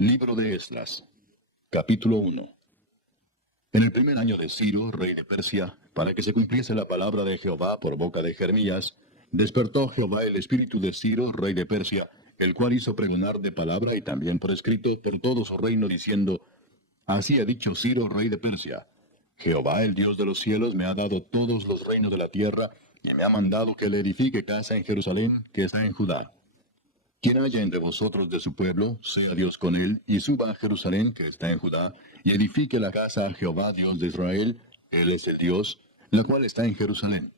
Libro de Esdras, capítulo 1. En el primer año de Ciro, rey de Persia, para que se cumpliese la palabra de Jehová por boca de Jeremías, despertó Jehová el espíritu de Ciro, rey de Persia, el cual hizo pregonar de palabra y también por escrito por todo su reino, diciendo: Así ha dicho Ciro, rey de Persia: Jehová, el Dios de los cielos, me ha dado todos los reinos de la tierra, y me ha mandado que le edifique casa en Jerusalén, que está en Judá. Quien haya entre vosotros de su pueblo, sea Dios con él, y suba a Jerusalén, que está en Judá, y edifique la casa a Jehová, Dios de Israel. Él es el Dios, la cual está en Jerusalén.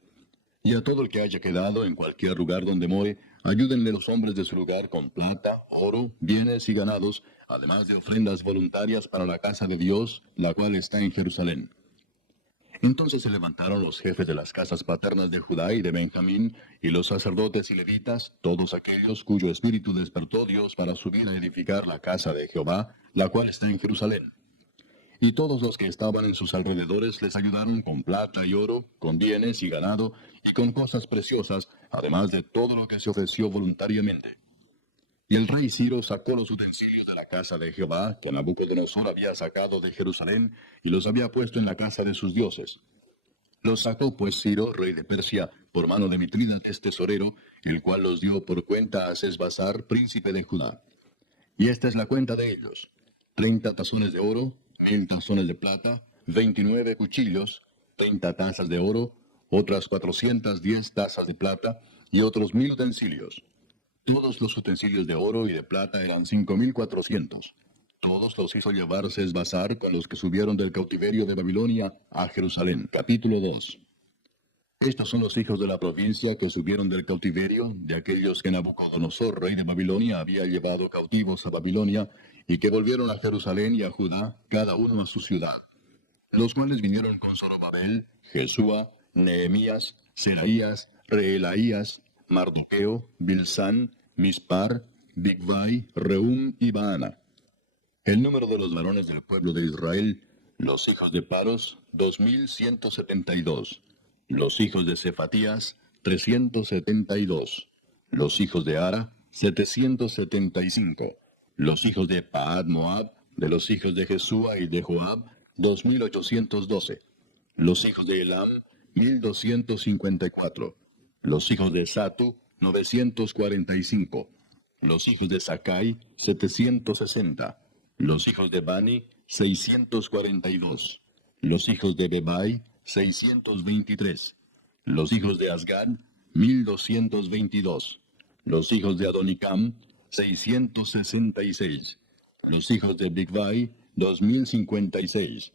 Y a todo el que haya quedado en cualquier lugar donde more, ayúdenle los hombres de su lugar con plata, oro, bienes y ganados, además de ofrendas voluntarias para la casa de Dios, la cual está en Jerusalén. Entonces se levantaron los jefes de las casas paternas de Judá y de Benjamín, y los sacerdotes y levitas, todos aquellos cuyo espíritu despertó Dios para subir a edificar la casa de Jehová, la cual está en Jerusalén. Y todos los que estaban en sus alrededores les ayudaron con plata y oro, con bienes y ganado, y con cosas preciosas, además de todo lo que se ofreció voluntariamente. Y el rey Ciro sacó los utensilios de la casa de Jehová, que Nabucodonosor había sacado de Jerusalén, y los había puesto en la casa de sus dioses. Los sacó pues Ciro, rey de Persia, por mano de Mitrídates tesorero, el cual los dio por cuenta a Sesbazar, príncipe de Judá. Y esta es la cuenta de ellos: 30 tazones de oro, 1000 tazones de plata, 29 cuchillos, 30 tazas de oro, otras 410 tazas de plata, y otros 1000 utensilios. Todos los utensilios de oro y de plata eran 5400. Todos los hizo llevar Sesbazar con los que subieron del cautiverio de Babilonia a Jerusalén. Capítulo 2. Estos son los hijos de la provincia que subieron del cautiverio, de aquellos que Nabucodonosor, rey de Babilonia, había llevado cautivos a Babilonia, y que volvieron a Jerusalén y a Judá, cada uno a su ciudad. Los cuales vinieron con Zorobabel, Jesúa, Nehemías, Seraías, Reelaías, Mardoqueo, Bilsán, Mispar, Bigvai, Reum y Baana. El número de los varones del pueblo de Israel, los hijos de Paros, 2172. Los hijos de Cefatías, 372. Los hijos de Ara, 775. Los hijos de Paad Moab, de los hijos de Jesúa y de Joab, 2812. Los hijos de Elam, 1254. Los hijos de Satu, 945. Los hijos de Sakai, 760. Los hijos de Bani, 642. Los hijos de Bebai, 623. Los hijos de Asgad, 1222. Los hijos de Adonicam, 666. Los hijos de Bigvai, 2056.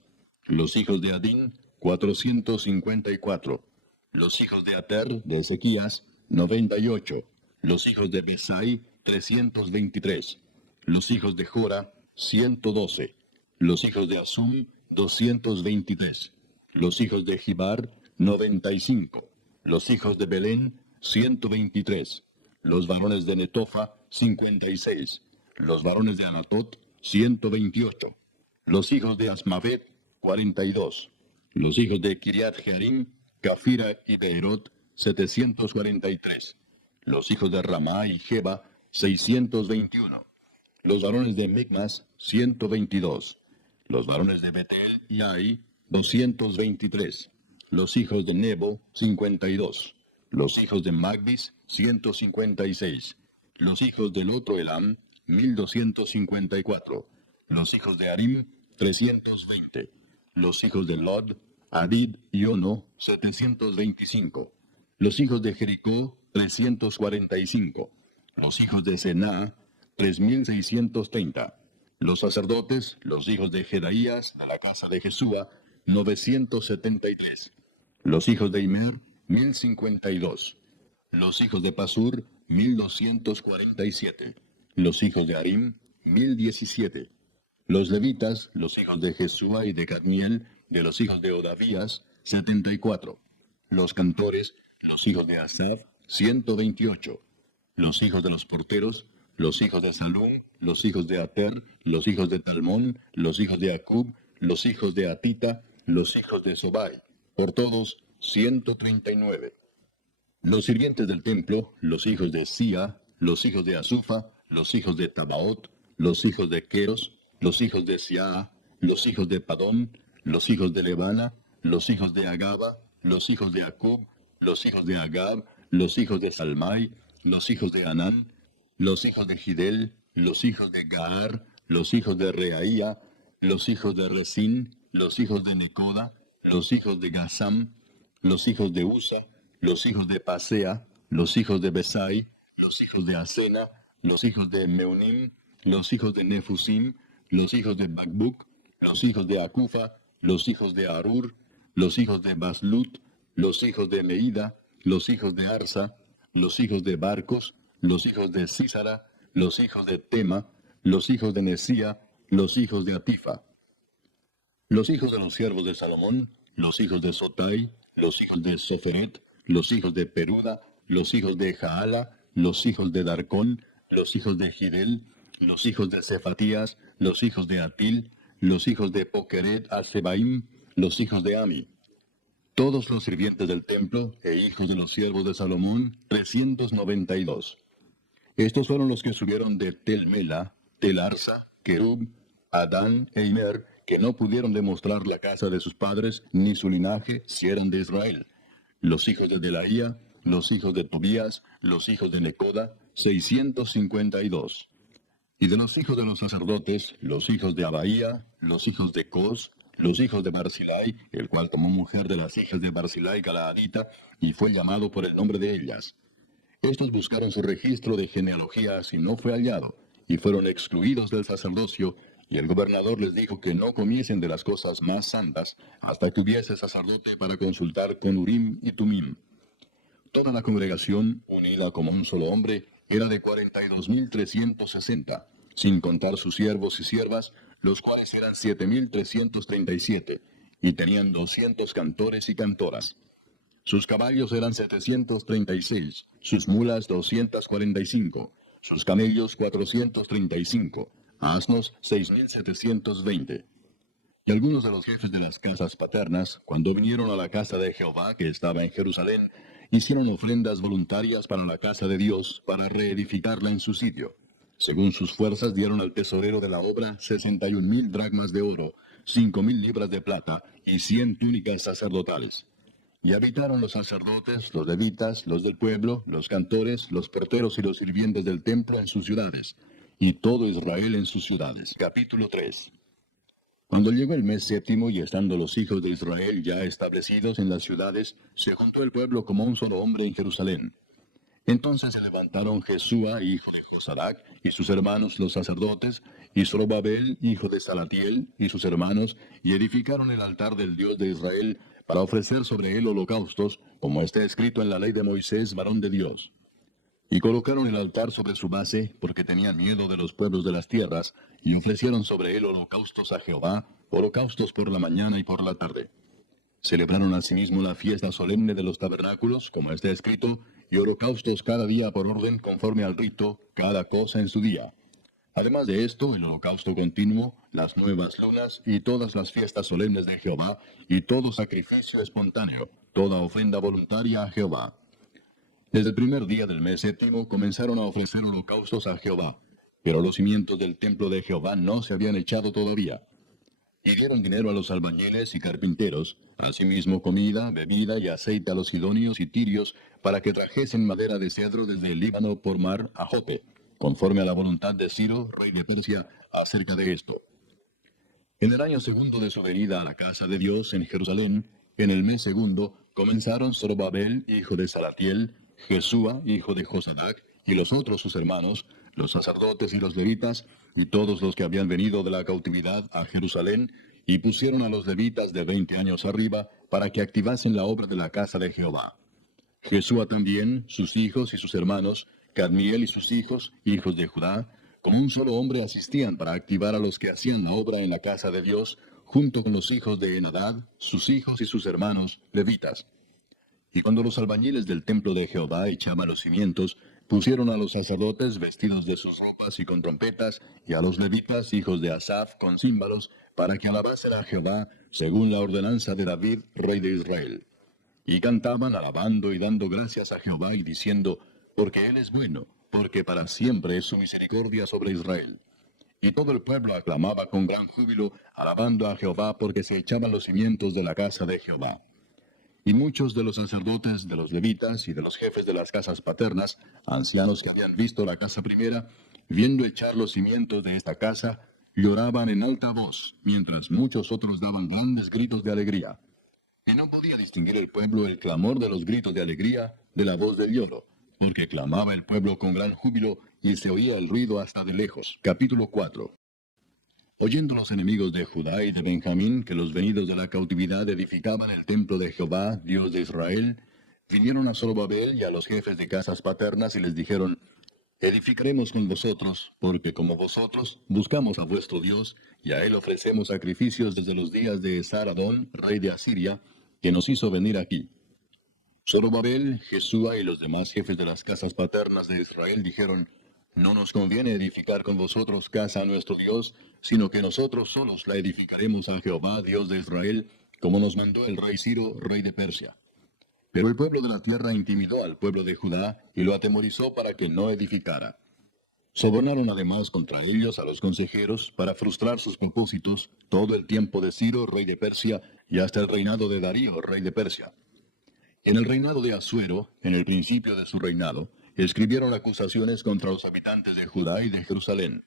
Los hijos de Adín, 454. Los hijos de Ater, de Ezequías, 98. Los hijos de Besai, 323. Los hijos de Jora, 112. Los hijos de Asum, 223. Los hijos de Gibar, 95. Los hijos de Belén, 123. Los varones de Netofa, 56. Los varones de Anatot, 128. Los hijos de Asmavet, 42. Los hijos de Kiriat Jearim, Cafira y Beerot, 743. Los hijos de Ramá y Jeba, 621. Los varones de Micmas, 122. Los varones de Betel y Ai, 223. Los hijos de Nebo, 52. Los hijos de Magbis, 156. Los hijos del otro Elam, 1254. Los hijos de Arim, 320. Los hijos de Lod, Adid y Ono, 725. Los hijos de Jericó, 345. Los hijos de Sená, 3630. Los sacerdotes, los hijos de Jedaías, de la casa de Jesúa, 973. Los hijos de Imer, 1052. Los hijos de Pasur, 1247. Los hijos de Arim, 1017. Los levitas, los hijos de Jesúa y de Cadmiel, de los hijos de Odavías, 74. Los cantores, los hijos de Asaf, 128. Los hijos de los porteros, los hijos de Salum, los hijos de Ater, los hijos de Talmón, los hijos de Acub, los hijos de Atita, los hijos de Sobai, por todos 139. Los sirvientes del templo, los hijos de Sia, los hijos de Asufa, los hijos de Tabaot, los hijos de Queros, los hijos de Siaa, los hijos de Padón, los hijos de Lebana, los hijos de Agaba, los hijos de Acub, los hijos de Agab, los hijos de Salmai, los hijos de Anán, los hijos de Gidel, los hijos de Gaar, los hijos de Reaía, los hijos de Resín, los hijos de Necoda, los hijos de Gazam, los hijos de Usa, los hijos de Pasea, los hijos de Besai, los hijos de Asena, los hijos de Meunim, los hijos de Nefusim, los hijos de Bakbuk, los hijos de Acufa, los hijos de Arur, los hijos de Baslut, los hijos de Meida, los hijos de Arsa, los hijos de Barcos, los hijos de Sísara, los hijos de Tema, los hijos de Nesía, los hijos de Atifa. Los hijos de los siervos de Salomón, los hijos de Sotai, los hijos de Seferet, los hijos de Peruda, los hijos de Jaala, los hijos de Darcón, los hijos de Gidel, los hijos de Cefatías, los hijos de Atil, los hijos de Pokeret Asebaim, los hijos de Ami. Todos los sirvientes del templo e hijos de los siervos de Salomón, 392. Estos fueron los que subieron de Tel Mela, Tel Arsa, Kerub, Adán e Imer, que no pudieron demostrar la casa de sus padres ni su linaje si eran de Israel. Los hijos de Delaía, los hijos de Tobías, los hijos de Necoda, 652. Y de los hijos de los sacerdotes, los hijos de Abaía, los hijos de Cos, los hijos de Barzilai, el cual tomó mujer de las hijas de Barzilai Galaadita, y fue llamado por el nombre de ellas. Estos buscaron su registro de genealogías y no fue hallado, y fueron excluidos del sacerdocio, y el gobernador les dijo que no comiesen de las cosas más santas, hasta que hubiese sacerdote para consultar con Urim y Tumim. Toda la congregación, unida como un solo hombre, era de 42.360, sin contar sus siervos y siervas, los cuales eran 7.337, y tenían 200 cantores y cantoras. Sus caballos eran 736, sus mulas 245, sus camellos 435, asnos 6.720. Y algunos de los jefes de las casas paternas, cuando vinieron a la casa de Jehová que estaba en Jerusalén, hicieron ofrendas voluntarias para la casa de Dios, para reedificarla en su sitio. Según sus fuerzas dieron al tesorero de la obra 61.000 dracmas de oro, 5.000 libras de plata y 100 túnicas sacerdotales. Y habitaron los sacerdotes, los levitas, los del pueblo, los cantores, los porteros y los sirvientes del templo en sus ciudades, y todo Israel en sus ciudades. Capítulo 3. Cuando llegó el mes séptimo y estando los hijos de Israel ya establecidos en las ciudades, se juntó el pueblo como un solo hombre en Jerusalén. Entonces se levantaron Jesúa, hijo de Josadac, y sus hermanos los sacerdotes, y Zorobabel, hijo de Salatiel, y sus hermanos, y edificaron el altar del Dios de Israel, para ofrecer sobre él holocaustos, como está escrito en la ley de Moisés, varón de Dios. Y colocaron el altar sobre su base, porque tenían miedo de los pueblos de las tierras, y ofrecieron sobre él holocaustos a Jehová, holocaustos por la mañana y por la tarde. Celebraron asimismo la fiesta solemne de los tabernáculos, como está escrito, y holocaustos cada día por orden conforme al rito, cada cosa en su día. Además de esto, el holocausto continuo, las nuevas lunas y todas las fiestas solemnes de Jehová, y todo sacrificio espontáneo, toda ofrenda voluntaria a Jehová. Desde el primer día del mes séptimo comenzaron a ofrecer holocaustos a Jehová, pero los cimientos del templo de Jehová no se habían echado todavía. Y dieron dinero a los albañiles y carpinteros, asimismo comida, bebida y aceite a los sidonios y tirios, para que trajesen madera de cedro desde el Líbano por mar a Jope, conforme a la voluntad de Ciro, rey de Persia, acerca de esto. En el año segundo de su venida a la casa de Dios en Jerusalén, en el mes segundo, comenzaron Zorobabel, hijo de Salatiel, Jesúa, hijo de Josadac, y los otros sus hermanos, los sacerdotes y los levitas, y todos los que habían venido de la cautividad a Jerusalén, y pusieron a los levitas de 20 años arriba, para que activasen la obra de la casa de Jehová. Jesúa también, sus hijos y sus hermanos, Cadmiel y sus hijos, hijos de Judá, como un solo hombre asistían para activar a los que hacían la obra en la casa de Dios, junto con los hijos de Enadad, sus hijos y sus hermanos, levitas. Y cuando los albañiles del templo de Jehová echaban los cimientos, pusieron a los sacerdotes vestidos de sus ropas y con trompetas, y a los levitas, hijos de Asaph, con címbalos, para que alabasen a Jehová, según la ordenanza de David, rey de Israel. Y cantaban alabando y dando gracias a Jehová y diciendo, porque Él es bueno, porque para siempre es su misericordia sobre Israel. Y todo el pueblo aclamaba con gran júbilo, alabando a Jehová, porque se echaban los cimientos de la casa de Jehová. Y muchos de los sacerdotes, de los levitas y de los jefes de las casas paternas, ancianos que habían visto la casa primera, viendo echar los cimientos de esta casa, lloraban en alta voz, mientras muchos otros daban grandes gritos de alegría. Y no podía distinguir el pueblo el clamor de los gritos de alegría de la voz del lloro, porque clamaba el pueblo con gran júbilo y se oía el ruido hasta de lejos. Capítulo 4. Oyendo los enemigos de Judá y de Benjamín que los venidos de la cautividad edificaban el templo de Jehová, Dios de Israel, vinieron a Zorobabel y a los jefes de casas paternas y les dijeron: Edificaremos con vosotros, porque como vosotros buscamos a vuestro Dios, y a él ofrecemos sacrificios desde los días de Esar-Adón, rey de Asiria, que nos hizo venir aquí. Zorobabel, Jesúa y los demás jefes de las casas paternas de Israel dijeron: No nos conviene edificar con vosotros casa a nuestro Dios, sino que nosotros solos la edificaremos a Jehová, Dios de Israel, como nos mandó el rey Ciro, rey de Persia. Pero el pueblo de la tierra intimidó al pueblo de Judá y lo atemorizó para que no edificara. Sobornaron además contra ellos a los consejeros para frustrar sus propósitos todo el tiempo de Ciro, rey de Persia, y hasta el reinado de Darío, rey de Persia. En el reinado de Asuero, en el principio de su reinado, escribieron acusaciones contra los habitantes de Judá y de Jerusalén.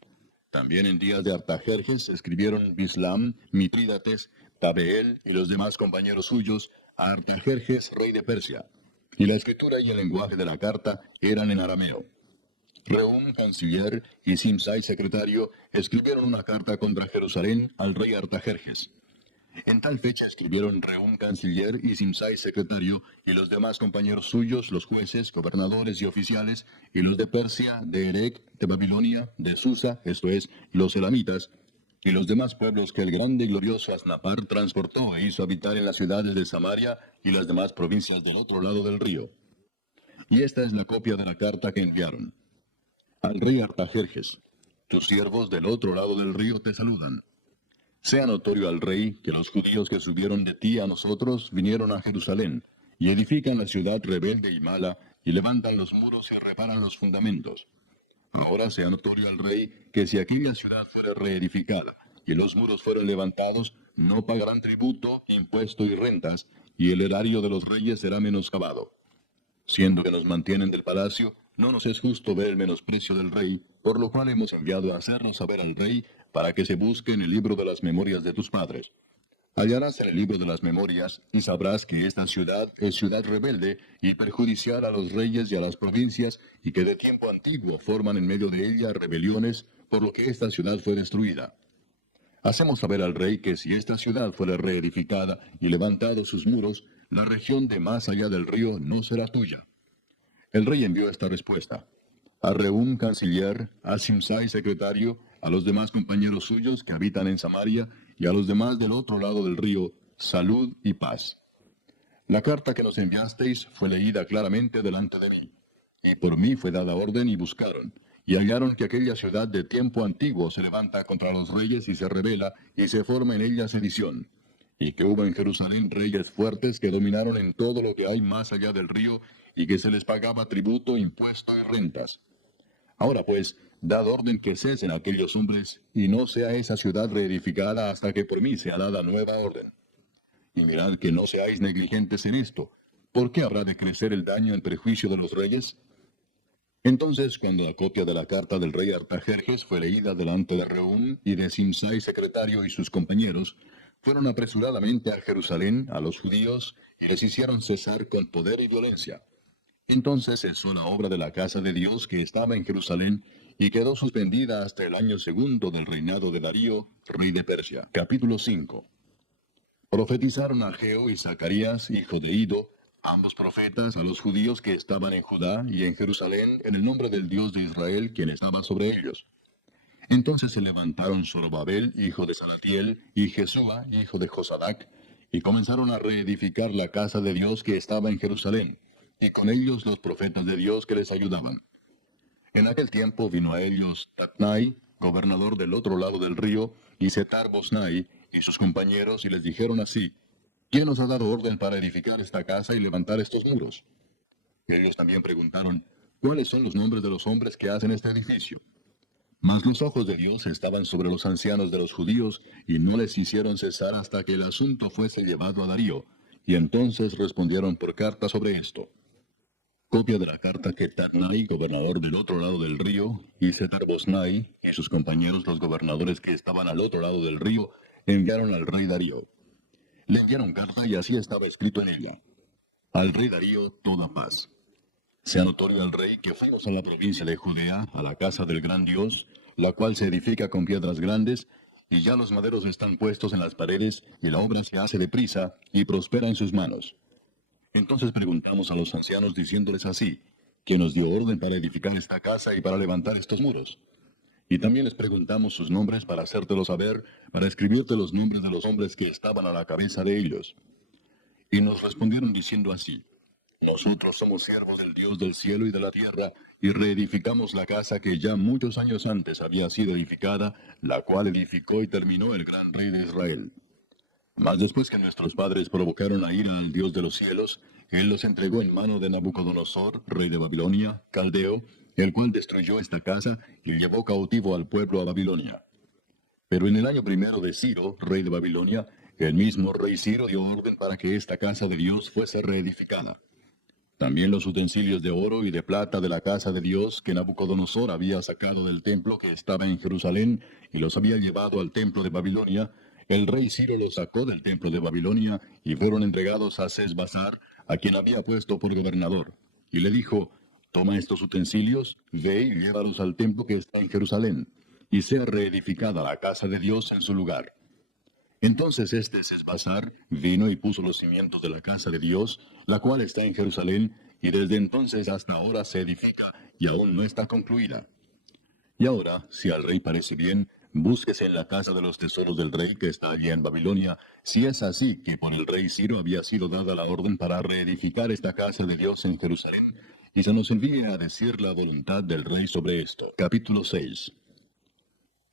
También en días de Artajerjes escribieron Bislam, Mitrídates, Tabeel y los demás compañeros suyos a Artajerjes, rey de Persia. Y la escritura y el lenguaje de la carta eran en arameo. Rehum, canciller, y Simsai, secretario, escribieron una carta contra Jerusalén al rey Artajerjes. En tal fecha escribieron Rehum, canciller, y Simsai, secretario, y los demás compañeros suyos, los jueces, gobernadores y oficiales, y los de Persia, de Erec, de Babilonia, de Susa, esto es, los elamitas, y los demás pueblos que el grande y glorioso Asnapar transportó e hizo habitar en las ciudades de Samaria y las demás provincias del otro lado del río. Y esta es la copia de la carta que enviaron. Al rey Artajerjes: Tus siervos del otro lado del río te saludan. Sea notorio al rey que los judíos que subieron de ti a nosotros vinieron a Jerusalén, y edifican la ciudad rebelde y mala, y levantan los muros y reparan los fundamentos. Ahora sea notorio al rey que si aquella ciudad fuera reedificada, y los muros fueran levantados, no pagarán tributo, impuesto y rentas, y el erario de los reyes será menoscabado. Siendo que nos mantienen del palacio, no nos es justo ver el menosprecio del rey, por lo cual hemos enviado a hacernos saber al rey, para que se busque en el libro de las memorias de tus padres. Hallarás en el libro de las memorias, y sabrás que esta ciudad es ciudad rebelde y perjudicial a los reyes y a las provincias, y que de tiempo antiguo forman en medio de ella rebeliones, por lo que esta ciudad fue destruida. Hacemos saber al rey que si esta ciudad fuera reedificada y levantados sus muros, la región de más allá del río no será tuya. El rey envió esta respuesta: a Rehum, canciller, a Simsai, secretario, a los demás compañeros suyos que habitan en Samaria, y a los demás del otro lado del río, salud y paz. La carta que nos enviasteis fue leída claramente delante de mí, y por mí fue dada orden y buscaron, y hallaron que aquella ciudad de tiempo antiguo se levanta contra los reyes y se rebela, y se forma en ella sedición, y que hubo en Jerusalén reyes fuertes que dominaron en todo lo que hay más allá del río, y que se les pagaba tributo, impuesto y rentas. Ahora pues, dad orden que cesen aquellos hombres, y no sea esa ciudad reedificada hasta que por mí sea dada nueva orden. Y mirad que no seáis negligentes en esto. ¿Por qué habrá de crecer el daño en perjuicio de los reyes? Entonces, cuando la copia de la carta del rey Artajerjes fue leída delante de Rehum y de Simsai, secretario, y sus compañeros, fueron apresuradamente a Jerusalén, a los judíos, y les hicieron cesar con poder y violencia. Entonces cesó la obra de la casa de Dios que estaba en Jerusalén, y quedó suspendida hasta el año segundo del reinado de Darío, rey de Persia. Capítulo 5. Profetizaron Ageo y Zacarías, hijo de Ido, ambos profetas, a los judíos que estaban en Judá y en Jerusalén, en el nombre del Dios de Israel, quien estaba sobre ellos. Entonces se levantaron Zorobabel, hijo de Salatiel, y Jesúa, hijo de Josadac, y comenzaron a reedificar la casa de Dios que estaba en Jerusalén, y con ellos los profetas de Dios que les ayudaban. En aquel tiempo vino a ellos Tatnai, gobernador del otro lado del río, y Setar-Bosnai, y sus compañeros, y les dijeron así: ¿Quién nos ha dado orden para edificar esta casa y levantar estos muros? Ellos también preguntaron: ¿Cuáles son los nombres de los hombres que hacen este edificio? Mas los ojos de Dios estaban sobre los ancianos de los judíos, y no les hicieron cesar hasta que el asunto fuese llevado a Darío, y entonces respondieron por carta sobre esto. Copia de la carta que Tatnai, gobernador del otro lado del río, y Setar-Boznai, y sus compañeros los gobernadores que estaban al otro lado del río, enviaron al rey Darío. Le enviaron carta y así estaba escrito en ella: Al rey Darío toda paz. Sea notorio al rey que fuimos a la provincia de Judea, a la casa del gran Dios, la cual se edifica con piedras grandes, y ya los maderos están puestos en las paredes, y la obra se hace deprisa, y prospera en sus manos. Entonces preguntamos a los ancianos diciéndoles así: ¿quién nos dio orden para edificar esta casa y para levantar estos muros? Y también les preguntamos sus nombres para hacértelo saber, para escribirte los nombres de los hombres que estaban a la cabeza de ellos. Y nos respondieron diciendo así: Nosotros somos siervos del Dios del cielo y de la tierra, y reedificamos la casa que ya muchos años antes había sido edificada, la cual edificó y terminó el gran rey de Israel. Mas después que nuestros padres provocaron a ira al Dios de los cielos, Él los entregó en mano de Nabucodonosor, rey de Babilonia, caldeo, el cual destruyó esta casa y llevó cautivo al pueblo a Babilonia. Pero en el año primero de Ciro, rey de Babilonia, el mismo rey Ciro dio orden para que esta casa de Dios fuese reedificada. También los utensilios de oro y de plata de la casa de Dios que Nabucodonosor había sacado del templo que estaba en Jerusalén y los había llevado al templo de Babilonia, el rey Ciro los sacó del templo de Babilonia y fueron entregados a Sesbazar, a quien había puesto por gobernador. Y le dijo: Toma estos utensilios, ve y llévalos al templo que está en Jerusalén, y sea reedificada la casa de Dios en su lugar. Entonces este Sesbazar vino y puso los cimientos de la casa de Dios, la cual está en Jerusalén, y desde entonces hasta ahora se edifica, y aún no está concluida. Y ahora, si al rey parece bien, búsquese en la casa de los tesoros del rey que está allí en Babilonia, si es así que por el rey Ciro había sido dada la orden para reedificar esta casa de Dios en Jerusalén, y se nos envíe a decir la voluntad del rey sobre esto. Capítulo 6.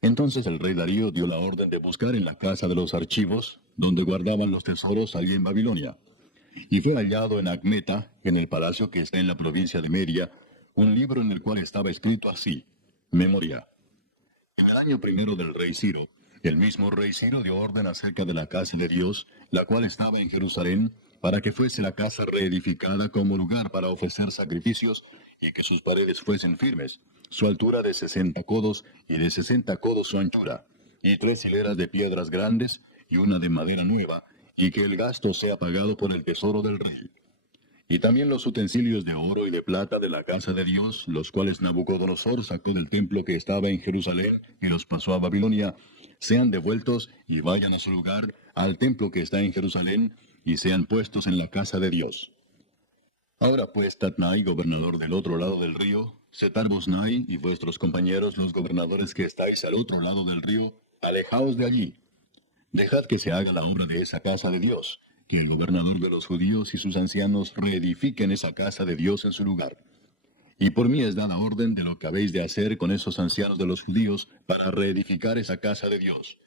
Entonces el rey Darío dio la orden de buscar en la casa de los archivos, donde guardaban los tesoros allí en Babilonia. Y fue hallado en Acmeta, en el palacio que está en la provincia de Media, un libro en el cual estaba escrito así: Memoria. En el año primero del rey Ciro, el mismo rey Ciro dio orden acerca de la casa de Dios, la cual estaba en Jerusalén, para que fuese la casa reedificada como lugar para ofrecer sacrificios, y que sus paredes fuesen firmes, su altura de 60 codos, y de 60 codos su anchura, y 3 hileras de piedras grandes, y una de madera nueva, y que el gasto sea pagado por el tesoro del rey. Y también los utensilios de oro y de plata de la casa de Dios, los cuales Nabucodonosor sacó del templo que estaba en Jerusalén y los pasó a Babilonia, sean devueltos y vayan a su lugar, al templo que está en Jerusalén, y sean puestos en la casa de Dios. Ahora pues, Tatnai, gobernador del otro lado del río, Setar-Boznai y vuestros compañeros los gobernadores que estáis al otro lado del río, alejaos de allí. Dejad que se haga la obra de esa casa de Dios, que el gobernador de los judíos y sus ancianos reedifiquen esa casa de Dios en su lugar. Y por mí es dada orden de lo que habéis de hacer con esos ancianos de los judíos para reedificar esa casa de Dios,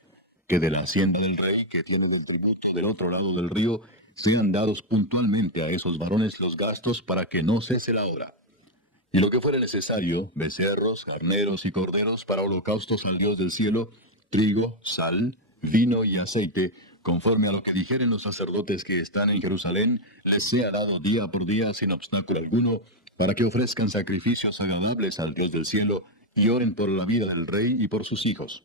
que de la hacienda del rey que tiene del tributo del otro lado del río sean dados puntualmente a esos varones los gastos para que no cese la obra. Y lo que fuere necesario, becerros, carneros y corderos para holocaustos al Dios del cielo, trigo, sal, vino y aceite, conforme a lo que dijeren los sacerdotes que están en Jerusalén, les sea dado día por día sin obstáculo alguno, para que ofrezcan sacrificios agradables al Dios del cielo, y oren por la vida del rey y por sus hijos.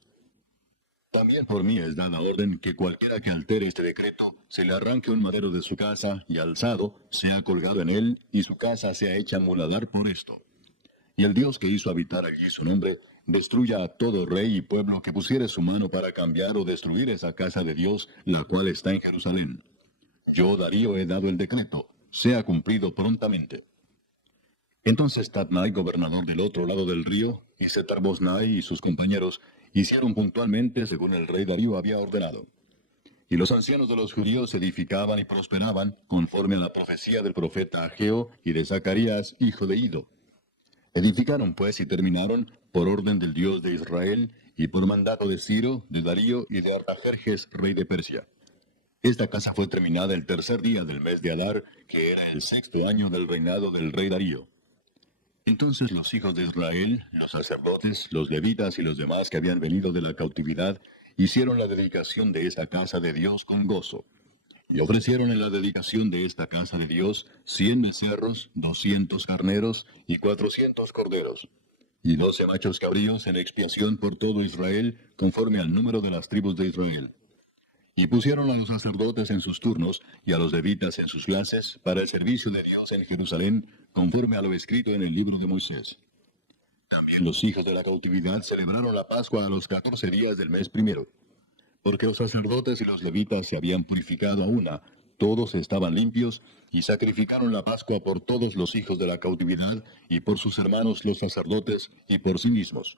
También por mí es dada orden que cualquiera que altere este decreto, se le arranque un madero de su casa, y alzado, sea colgado en él, y su casa sea hecha muladar por esto. Y el Dios que hizo habitar allí su nombre, destruya a todo rey y pueblo que pusiere su mano para cambiar o destruir esa casa de Dios, la cual está en Jerusalén. Yo, Darío, he dado el decreto, sea cumplido prontamente. Entonces Tatnai, gobernador del otro lado del río, y Setar-Boznai y sus compañeros, hicieron puntualmente según el rey Darío había ordenado. Y los ancianos de los judíos edificaban y prosperaban, conforme a la profecía del profeta Ageo y de Zacarías, hijo de Ido. Edificaron pues y terminaron, por orden del Dios de Israel, y por mandato de Ciro, de Darío y de Artajerjes, rey de Persia. Esta casa fue terminada el tercer día del mes de Adar, que era el 6º año del reinado del rey Darío. Entonces los hijos de Israel, los sacerdotes, los levitas y los demás que habían venido de la cautividad, hicieron la dedicación de esa casa de Dios con gozo. Y ofrecieron en la dedicación de esta casa de Dios 100 becerros, 200 carneros y 400 corderos, y 12 machos cabríos en expiación por todo Israel, conforme al número de las tribus de Israel. Y pusieron a los sacerdotes en sus turnos, y a los levitas en sus clases, para el servicio de Dios en Jerusalén, conforme a lo escrito en el libro de Moisés. También los hijos de la cautividad celebraron la Pascua a los 14 días del mes primero. Porque los sacerdotes y los levitas se habían purificado a una, todos estaban limpios, y sacrificaron la Pascua por todos los hijos de la cautividad, y por sus hermanos los sacerdotes, y por sí mismos.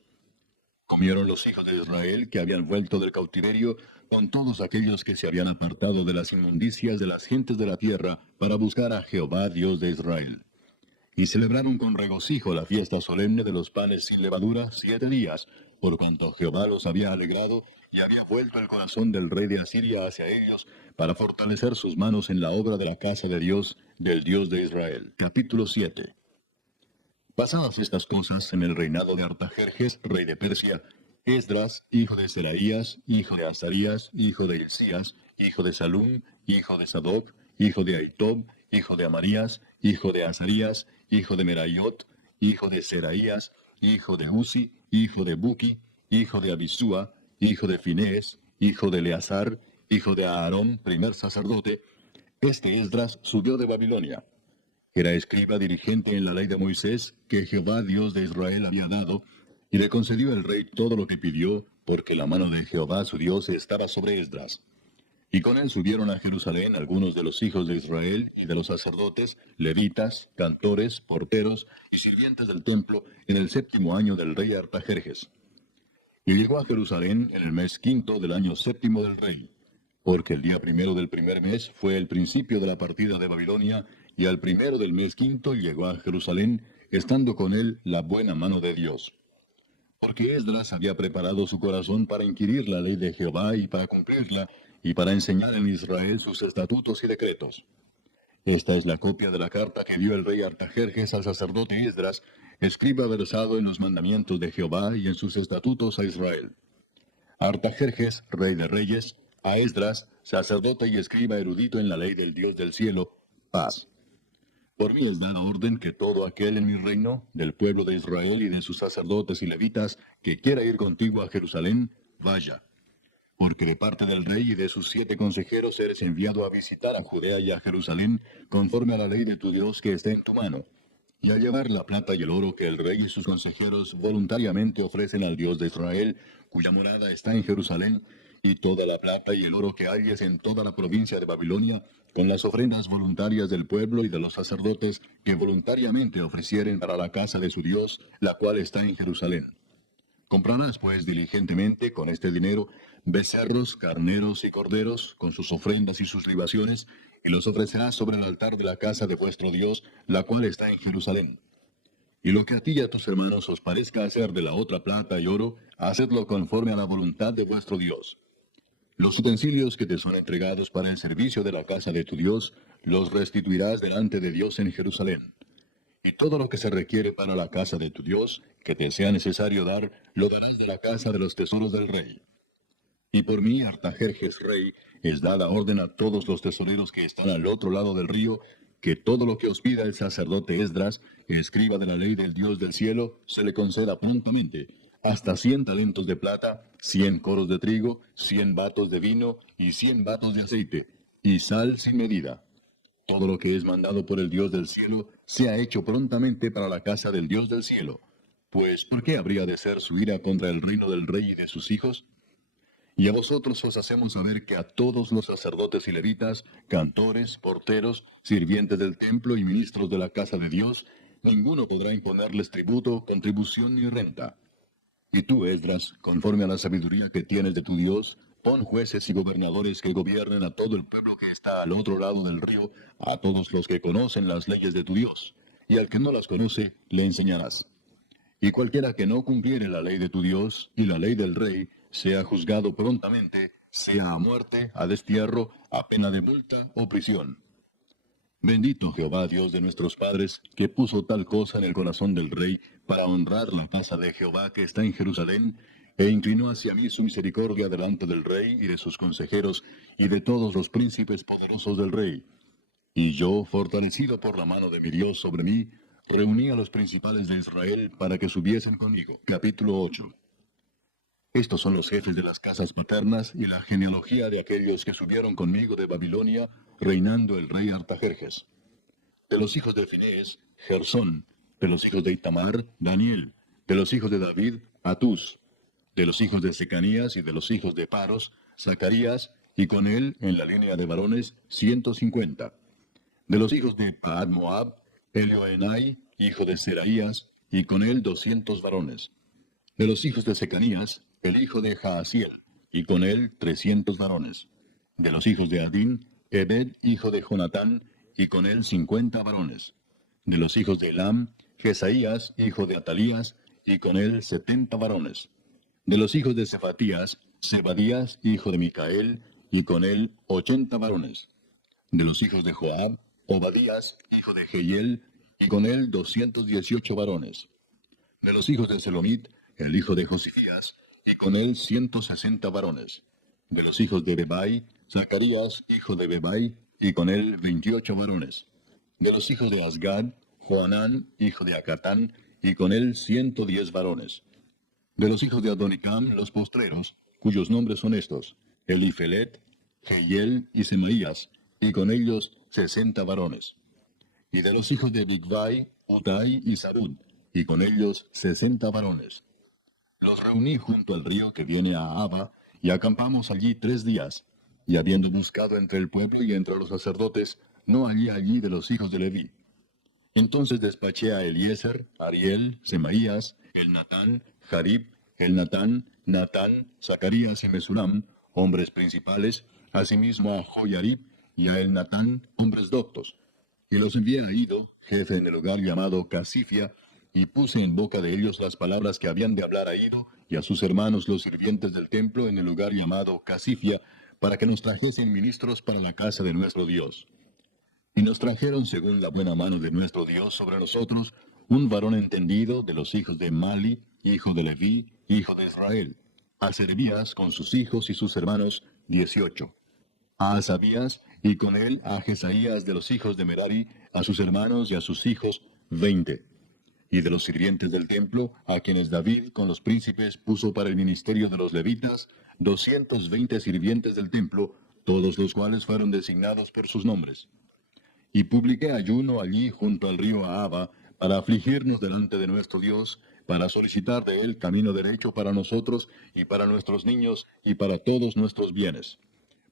Comieron los hijos de Israel que habían vuelto del cautiverio, con todos aquellos que se habían apartado de las inmundicias de las gentes de la tierra, para buscar a Jehová Dios de Israel. Y celebraron con regocijo la fiesta solemne de los panes sin levadura 7 días, por cuanto Jehová los había alegrado, y había vuelto el corazón del rey de Asiria hacia ellos, para fortalecer sus manos en la obra de la casa de Dios, del Dios de Israel. Capítulo 7. Pasadas estas cosas en el reinado de Artajerjes, rey de Persia, Esdras, hijo de Seraías, hijo de Azarías, hijo de Hilcías, hijo de Salum, hijo de Sadoc, hijo de Ahitob, hijo de Amarías, hijo de Azarías, hijo de Meraiot, hijo de Seraías, hijo de Uzi, hijo de Buki, hijo de Abisúa, hijo de Finés, hijo de Eleazar, hijo de Aarón, primer sacerdote. Este Esdras subió de Babilonia. Era escriba dirigente en la ley de Moisés, que Jehová Dios de Israel había dado, y le concedió el rey todo lo que pidió, porque la mano de Jehová su Dios estaba sobre Esdras. Y con él subieron a Jerusalén algunos de los hijos de Israel y de los sacerdotes, levitas, cantores, porteros y sirvientes del templo, en el 7º año del rey Artajerjes. Y llegó a Jerusalén en el mes 5 del año 7 del rey, porque el día primero del primer mes fue el principio de la partida de Babilonia, y al primero del mes 5 llegó a Jerusalén, estando con él la buena mano de Dios. Porque Esdras había preparado su corazón para inquirir la ley de Jehová y para cumplirla, y para enseñar en Israel sus estatutos y decretos. Esta es la copia de la carta que dio el rey Artajerjes al sacerdote Esdras, escriba versado en los mandamientos de Jehová y en sus estatutos a Israel. Artajerjes, rey de reyes, a Esdras, sacerdote y escriba erudito en la ley del Dios del cielo, paz. Por mí es dada orden que todo aquel en mi reino, del pueblo de Israel y de sus sacerdotes y levitas, que quiera ir contigo a Jerusalén, vaya. Porque de parte del rey y de sus 7 consejeros eres enviado a visitar a Judea y a Jerusalén, conforme a la ley de tu Dios que está en tu mano, y a llevar la plata y el oro que el rey y sus consejeros voluntariamente ofrecen al Dios de Israel, cuya morada está en Jerusalén, y toda la plata y el oro que halles en toda la provincia de Babilonia, con las ofrendas voluntarias del pueblo y de los sacerdotes que voluntariamente ofrecieren para la casa de su Dios, la cual está en Jerusalén. Comprarás pues diligentemente con este dinero becerros, carneros y corderos, con sus ofrendas y sus libaciones, y los ofrecerás sobre el altar de la casa de vuestro Dios, la cual está en Jerusalén. Y lo que a ti y a tus hermanos os parezca hacer de la otra plata y oro, hacedlo conforme a la voluntad de vuestro Dios. Los utensilios que te son entregados para el servicio de la casa de tu Dios, los restituirás delante de Dios en Jerusalén. Y todo lo que se requiere para la casa de tu Dios, que te sea necesario dar, lo darás de la casa de los tesoros del rey. Y por mí, Artajerjes rey, es dada orden a todos los tesoreros que están al otro lado del río, que todo lo que os pida el sacerdote Esdras, escriba de la ley del Dios del cielo, se le conceda prontamente, hasta 100 talentos de plata, 100 coros de trigo, 100 batos de vino y 100 batos de aceite, y sal sin medida. Todo lo que es mandado por el Dios del cielo sea hecho prontamente para la casa del Dios del cielo. Pues, ¿por qué habría de ser su ira contra el reino del rey y de sus hijos? Y a vosotros os hacemos saber que a todos los sacerdotes y levitas, cantores, porteros, sirvientes del templo y ministros de la casa de Dios, ninguno podrá imponerles tributo, contribución ni renta. Y tú, Esdras, conforme a la sabiduría que tienes de tu Dios, pon jueces y gobernadores que gobiernen a todo el pueblo que está al otro lado del río, a todos los que conocen las leyes de tu Dios, y al que no las conoce, le enseñarás. Y cualquiera que no cumpliere la ley de tu Dios y la ley del rey, sea juzgado prontamente, sea a muerte, a destierro, a pena de multa o prisión. Bendito Jehová, Dios de nuestros padres, que puso tal cosa en el corazón del rey para honrar la casa de Jehová que está en Jerusalén, e inclinó hacia mí su misericordia delante del rey y de sus consejeros y de todos los príncipes poderosos del rey. Y yo, fortalecido por la mano de mi Dios sobre mí, reuní a los principales de Israel para que subiesen conmigo. Capítulo 8. Estos son los jefes de las casas paternas y la genealogía de aquellos que subieron conmigo de Babilonia, reinando el rey Artajerjes. De los hijos de Finés, Gersón; de los hijos de Itamar, Daniel; de los hijos de David, Atús; de los hijos de Secanías y de los hijos de Paros, Zacarías, y con él, en la línea de varones, 150. De los hijos de Paad Moab, Elioenai, hijo de Seraías, y con él 200 varones. De los hijos de Secanías, el hijo de Jaasiel, y con él 300 varones. De los hijos de Adín, Ebed, hijo de Jonatán, y con él 50 varones. De los hijos de Elam, Jesaías, hijo de Atalías, y con él 70 varones. De los hijos de Cefatías, Zebadías, hijo de Micael, y con él 80 varones. De los hijos de Joab, Obadías, hijo de Jehiel, y con él 218 varones. De los hijos de Selomit, el hijo de Josías, y con él 160 varones. De los hijos de Bebai, Zacarías, hijo de Bebai, y con él 28 varones. De los hijos de Asgad, Joanán, hijo de Acatán, y con él 110 varones. De los hijos de Adonicam, los postreros, cuyos nombres son estos: Elifelet, Jehiel y Semaías, y con ellos 60 varones. Y de los hijos de Bigvai, Utai y Sarud, y con ellos 60 varones. Los reuní junto al río que viene a Abba, y acampamos allí 3 días. Y habiendo buscado entre el pueblo y entre los sacerdotes, no hallé allí de los hijos de Leví. Entonces despaché a Eliezer, Ariel, Semaías, Elnatán, Jarib, Elnatán, Natán, Zacarías y Mesulam, hombres principales, asimismo a Joyarib y a Elnatán, hombres doctos. Y los envié a Ido, jefe en el lugar llamado Casifia, y puse en boca de ellos las palabras que habían de hablar a Ido y a sus hermanos los sirvientes del templo en el lugar llamado Casifia, para que nos trajesen ministros para la casa de nuestro Dios. Y nos trajeron, según la buena mano de nuestro Dios sobre nosotros, un varón entendido de los hijos de Mali, hijo de Leví, hijo de Israel; a Serebías con sus hijos y sus hermanos, 18; a Asabías, y con él a Jesaías de los hijos de Merari, a sus hermanos y a sus hijos, 20. Y de los sirvientes del templo, a quienes David con los príncipes puso para el ministerio de los levitas, 220 sirvientes del templo, todos los cuales fueron designados por sus nombres. Y publiqué ayuno allí junto al río Ahaba, para afligirnos delante de nuestro Dios, para solicitar de él camino derecho para nosotros y para nuestros niños y para todos nuestros bienes.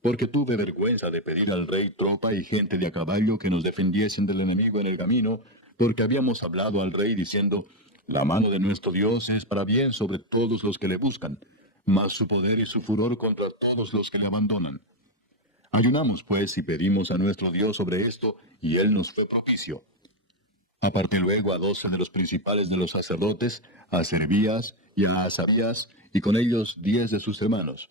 Porque tuve vergüenza de pedir al rey tropa y gente de a caballo que nos defendiesen del enemigo en el camino, porque habíamos hablado al rey diciendo: la mano de nuestro Dios es para bien sobre todos los que le buscan, mas su poder y su furor contra todos los que le abandonan. Ayunamos pues y pedimos a nuestro Dios sobre esto, y él nos fue propicio. Aparté luego a 12 de los principales de los sacerdotes, a Serebías y a Asabías, y con ellos 10 de sus hermanos.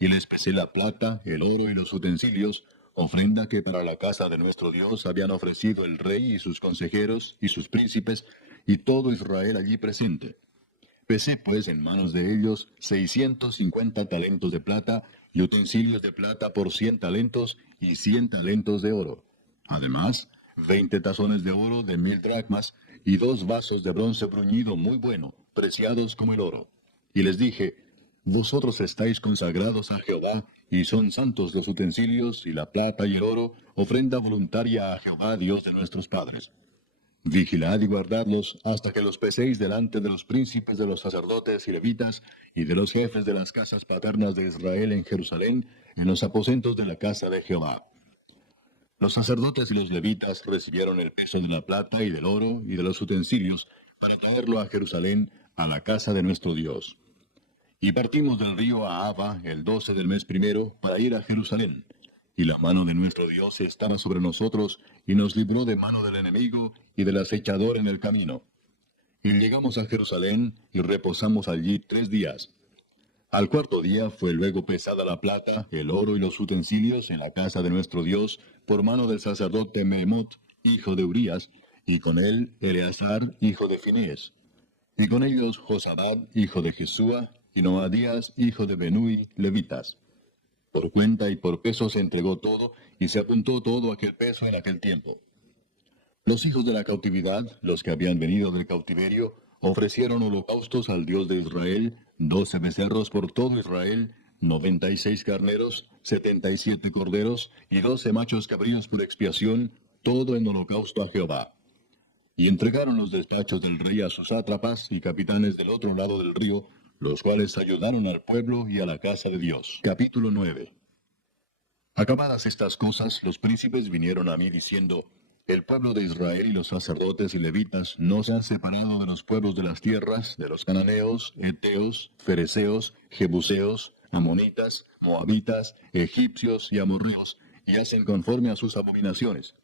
Y les pesé la plata, el oro y los utensilios, ofrenda que para la casa de nuestro Dios habían ofrecido el rey y sus consejeros y sus príncipes, y todo Israel allí presente. Pesé pues en manos de ellos 650 talentos de plata, y utensilios de plata por 100 talentos, y 100 talentos de oro. Además, 20 tazones de oro de 1000 dracmas, y 2 vasos de bronce bruñido muy bueno, preciados como el oro. Y les dije: vosotros estáis consagrados a Jehová, y son santos los utensilios, y la plata y el oro, ofrenda voluntaria a Jehová, Dios de nuestros padres. Vigilad y guardadlos hasta que los peséis delante de los príncipes de los sacerdotes y levitas, y de los jefes de las casas paternas de Israel en Jerusalén, en los aposentos de la casa de Jehová. Los sacerdotes y los levitas recibieron el peso de la plata y del oro y de los utensilios, para traerlo a Jerusalén, a la casa de nuestro Dios. Y partimos del río Ahava el 12 del mes primero, para ir a Jerusalén. Y la mano de nuestro Dios estaba sobre nosotros, y nos libró de mano del enemigo y del acechador en el camino. Y llegamos a Jerusalén, y reposamos allí 3 días. Al cuarto día fue luego pesada la plata, el oro y los utensilios en la casa de nuestro Dios por mano del sacerdote Meremot, hijo de Urías, y con él Eleazar, hijo de Finés, y con ellos Josabad, hijo de Jesúa, y Noadías, hijo de Benui, levitas. Por cuenta y por peso se entregó todo, y se apuntó todo aquel peso en aquel tiempo. Los hijos de la cautividad, los que habían venido del cautiverio, ofrecieron holocaustos al Dios de Israel, 12 becerros por todo Israel, 96 carneros, 77 corderos, y 12 machos cabríos por expiación, todo en holocausto a Jehová. Y entregaron los despachos del rey a sus sátrapas y capitanes del otro lado del río, los cuales ayudaron al pueblo y a la casa de Dios. Capítulo 9. Acabadas estas cosas, los príncipes vinieron a mí diciendo, el pueblo de Israel y los sacerdotes y levitas no se han separado de los pueblos de las tierras, de los cananeos, heteos, fereceos, jebuseos, amonitas, moabitas, egipcios y amorreos, y hacen conforme a sus abominaciones.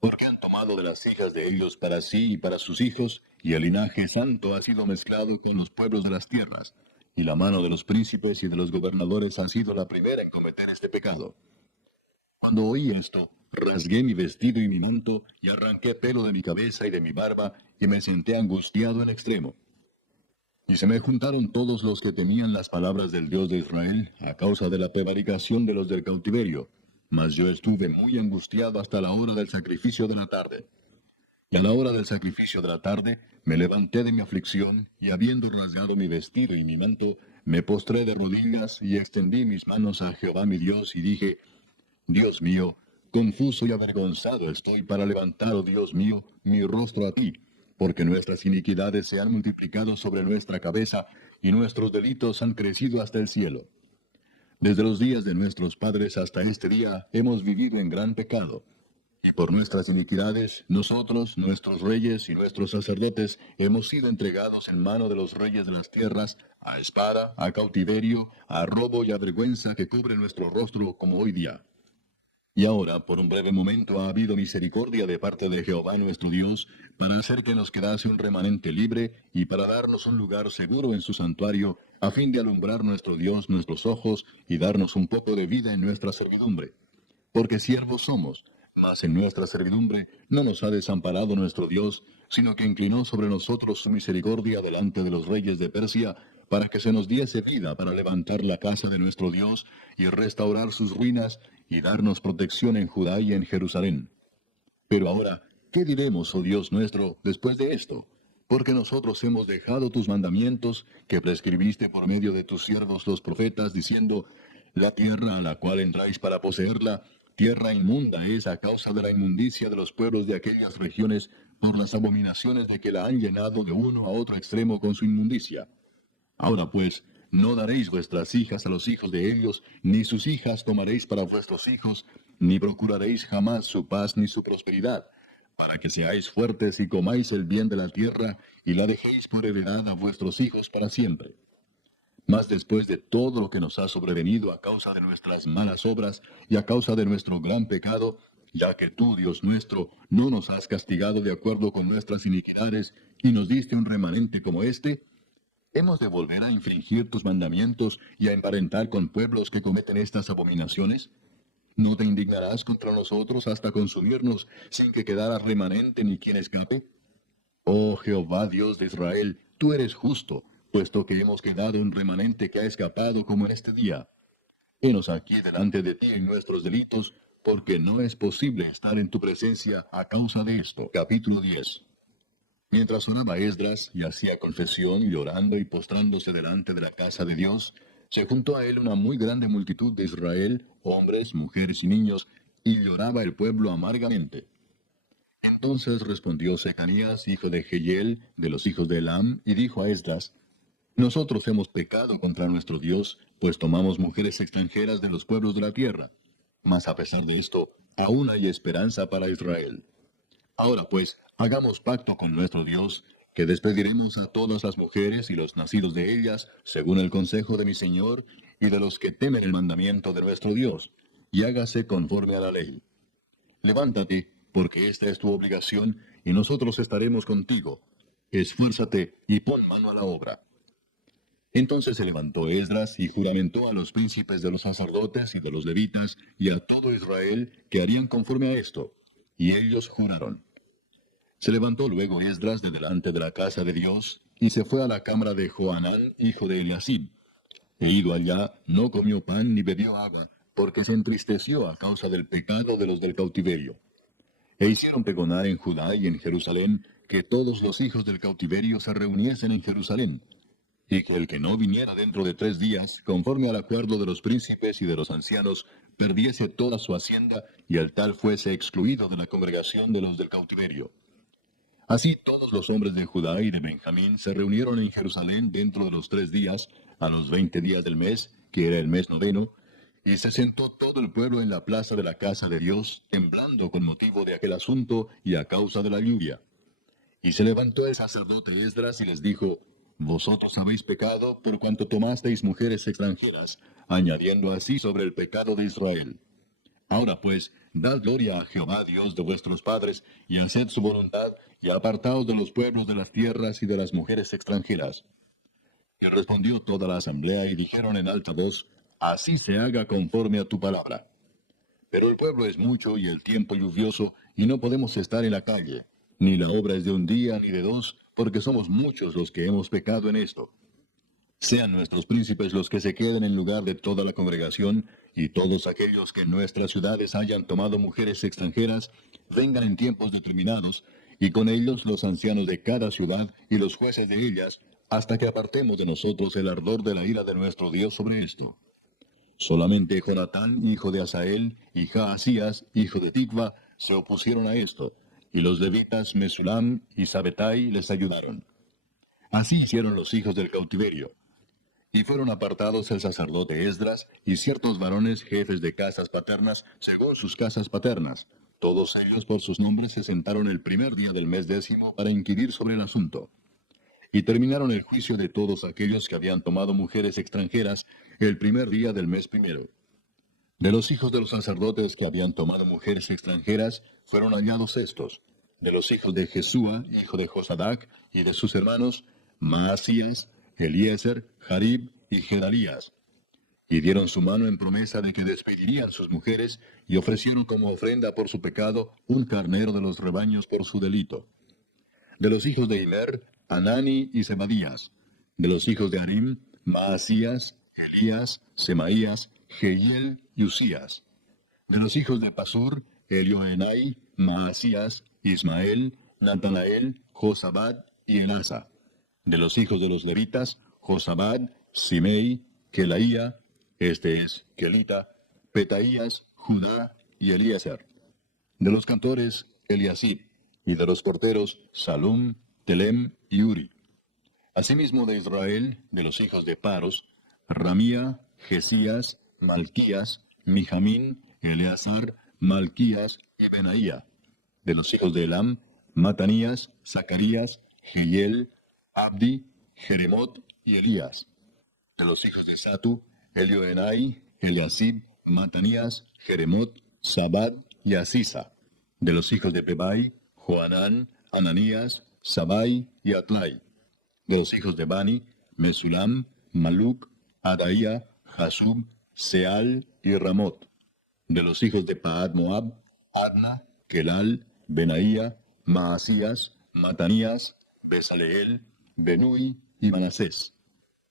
Porque han tomado de las hijas de ellos para sí y para sus hijos, y el linaje santo ha sido mezclado con los pueblos de las tierras, y la mano de los príncipes y de los gobernadores ha sido la primera en cometer este pecado. Cuando oí esto, rasgué mi vestido y mi manto, y arranqué pelo de mi cabeza y de mi barba, y me senté angustiado en extremo. Y se me juntaron todos los que temían las palabras del Dios de Israel, a causa de la prevaricación de los del cautiverio. Mas yo estuve muy angustiado hasta la hora del sacrificio de la tarde. Y a la hora del sacrificio de la tarde, me levanté de mi aflicción, y habiendo rasgado mi vestido y mi manto, me postré de rodillas, y extendí mis manos a Jehová mi Dios, y dije, Dios mío, confuso y avergonzado estoy para levantar, oh Dios mío, mi rostro a ti, porque nuestras iniquidades se han multiplicado sobre nuestra cabeza, y nuestros delitos han crecido hasta el cielo. Desde los días de nuestros padres hasta este día hemos vivido en gran pecado. Y por nuestras iniquidades, nosotros, nuestros reyes y nuestros sacerdotes, hemos sido entregados en mano de los reyes de las tierras, a espada, a cautiverio, a robo y a vergüenza que cubre nuestro rostro como hoy día. Y ahora, por un breve momento, ha habido misericordia de parte de Jehová nuestro Dios, para hacer que nos quedase un remanente libre, y para darnos un lugar seguro en su santuario, a fin de alumbrar nuestro Dios nuestros ojos, y darnos un poco de vida en nuestra servidumbre. Porque siervos somos, mas en nuestra servidumbre no nos ha desamparado nuestro Dios, sino que inclinó sobre nosotros su misericordia delante de los reyes de Persia, para que se nos diese vida para levantar la casa de nuestro Dios, y restaurar sus ruinas, y darnos protección en Judá y en Jerusalén. Pero ahora, ¿qué diremos, oh Dios nuestro, después de esto? Porque nosotros hemos dejado tus mandamientos, que prescribiste por medio de tus siervos los profetas, diciendo, la tierra a la cual entráis para poseerla, tierra inmunda es a causa de la inmundicia de los pueblos de aquellas regiones, por las abominaciones de que la han llenado de uno a otro extremo con su inmundicia. Ahora pues, no daréis vuestras hijas a los hijos de ellos, ni sus hijas tomaréis para vuestros hijos, ni procuraréis jamás su paz ni su prosperidad, para que seáis fuertes y comáis el bien de la tierra, y la dejéis por heredad a vuestros hijos para siempre. Mas después de todo lo que nos ha sobrevenido a causa de nuestras malas obras y a causa de nuestro gran pecado, ya que tú, Dios nuestro, no nos has castigado de acuerdo con nuestras iniquidades, y nos diste un remanente como este, ¿hemos de volver a infringir tus mandamientos y a emparentar con pueblos que cometen estas abominaciones? ¿No te indignarás contra nosotros hasta consumirnos, sin que quedara remanente ni quien escape? Oh Jehová Dios de Israel, tú eres justo, puesto que hemos quedado un remanente que ha escapado como en este día. Henos aquí delante de ti en nuestros delitos, porque no es posible estar en tu presencia a causa de esto. Capítulo 10. Mientras oraba Esdras y hacía confesión, llorando y postrándose delante de la casa de Dios, se juntó a él una muy grande multitud de Israel, hombres, mujeres y niños, y lloraba el pueblo amargamente. Entonces respondió Secanías, hijo de Jehiel, de los hijos de Elam, y dijo a Esdras, nosotros hemos pecado contra nuestro Dios, pues tomamos mujeres extranjeras de los pueblos de la tierra. Mas a pesar de esto, aún hay esperanza para Israel. Ahora pues, hagamos pacto con nuestro Dios, que despediremos a todas las mujeres y los nacidos de ellas, según el consejo de mi Señor, y de los que temen el mandamiento de nuestro Dios, y hágase conforme a la ley. Levántate, porque esta es tu obligación, y nosotros estaremos contigo. Esfuérzate y pon mano a la obra. Entonces se levantó Esdras y juramentó a los príncipes de los sacerdotes y de los levitas y a todo Israel que harían conforme a esto. Y ellos juraron. Se levantó luego Esdras de delante de la casa de Dios y se fue a la cámara de Johanán, hijo de Eliasib. E ido allá, no comió pan ni bebió agua, porque se entristeció a causa del pecado de los del cautiverio. E hicieron pregonar en Judá y en Jerusalén que todos los hijos del cautiverio se reuniesen en Jerusalén, y que el que no viniera dentro de 3 días, conforme al acuerdo de los príncipes y de los ancianos, perdiese toda su hacienda, y el tal fuese excluido de la congregación de los del cautiverio. Así todos los hombres de Judá y de Benjamín se reunieron en Jerusalén dentro de los 3 días, a los 20 días del mes, que era el mes noveno, y se sentó todo el pueblo en la plaza de la casa de Dios, temblando con motivo de aquel asunto y a causa de la lluvia. Y se levantó el sacerdote Esdras y les dijo, Vosotros habéis pecado por cuanto tomasteis mujeres extranjeras, añadiendo así sobre el pecado de Israel. Ahora pues, dad gloria a Jehová Dios de vuestros padres, y haced su voluntad, y apartaos de los pueblos de las tierras y de las mujeres extranjeras. Y respondió toda la asamblea, y dijeron en alta voz, Así se haga conforme a tu palabra. Pero el pueblo es mucho y el tiempo lluvioso, y no podemos estar en la calle, ni la obra es de un día ni de dos, porque somos muchos los que hemos pecado en esto. Sean nuestros príncipes los que se queden en lugar de toda la congregación, y todos aquellos que en nuestras ciudades hayan tomado mujeres extranjeras, vengan en tiempos determinados, y con ellos los ancianos de cada ciudad y los jueces de ellas, hasta que apartemos de nosotros el ardor de la ira de nuestro Dios sobre esto. Solamente Jonatán, hijo de Asael, y Jaasías, hijo de Tikva, se opusieron a esto, y los levitas Mesulam y Sabetai les ayudaron. Así hicieron los hijos del cautiverio. Y fueron apartados el sacerdote Esdras y ciertos varones jefes de casas paternas según sus casas paternas. Todos ellos por sus nombres se sentaron el primer día del mes 10 para inquirir sobre el asunto. Y terminaron el juicio de todos aquellos que habían tomado mujeres extranjeras el primer día del mes primero. De los hijos de los sacerdotes que habían tomado mujeres extranjeras fueron hallados estos: de los hijos de Jesúa, hijo de Josadac, y de sus hermanos, Maasías, Eliezer, Jarib y Gedalías. Y dieron su mano en promesa de que despedirían sus mujeres, y ofrecieron como ofrenda por su pecado un carnero de los rebaños por su delito. De los hijos de Imer, Anani y Zebadías. De los hijos de Arim, Maasías, Elías, Semaías, Jehiel y Usías. De los hijos de Pasur, Elioenai, Maasías, Ismael, Natanael, Josabad y Elasa. De los hijos de los levitas, Josabad, Simei, Kelaía, este es Kelita, Petaías, Judá y Eliezer. De los cantores, Eliasib, y de los porteros, Salum, Telem y Uri. Asimismo de Israel, de los hijos de Paros, Ramía, Jesías, Malquías, Mijamín, Eleazar, Malquías y Benaía. De los hijos de Elam, Matanías, Zacarías, Jehiel, Abdi, Jeremot y Elías. De los hijos de Satu, Elioenai, Eliasib, Matanías, Jeremot, Sabad y Asisa. De los hijos de Bebai, Joanán, Ananías, Sabai y Atlai. De los hijos de Bani, Mesulam, Maluc, Adaía, Jasub, Seal y Ramot. De los hijos de Paad Moab, Adna, Kelal, Benaía, Maasías, Matanías, Besaleel, Benui y Manasés.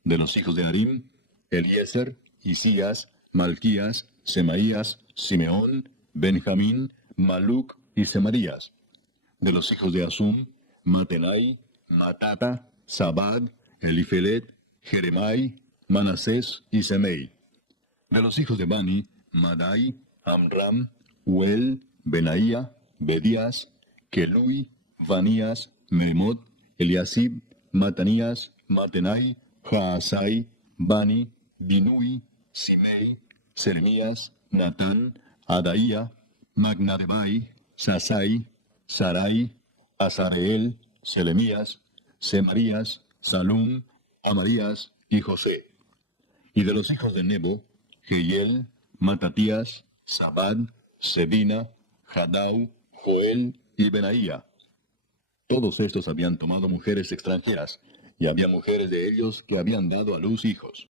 De los hijos de Arim, Eliezer, Isías, Malquías, Semaías, Simeón, Benjamín, Maluc y Semarías. De los hijos de Asum, Matenai, Matata, Sabad, Elifelet, Jeremai, Manasés y Semei. De los hijos de Bani, Madai, Amram, Uel, Benaía, Bedías, Kelui, Vanías, Meremot, Eliasib, Matanías, Matenai, Jaasai, Bani, Binui, Simei, Seremías, Natán, Adaía, Magnadebai, Sasai, Sarai, Azareel, Selemías, Semarías, Salum, Amarías y José. Y de los hijos de Nebo, Jehiel, Matatías, Sabad, Sebina, Hadau, Joel y Benaía. Todos estos habían tomado mujeres extranjeras, y había mujeres de ellos que habían dado a luz hijos.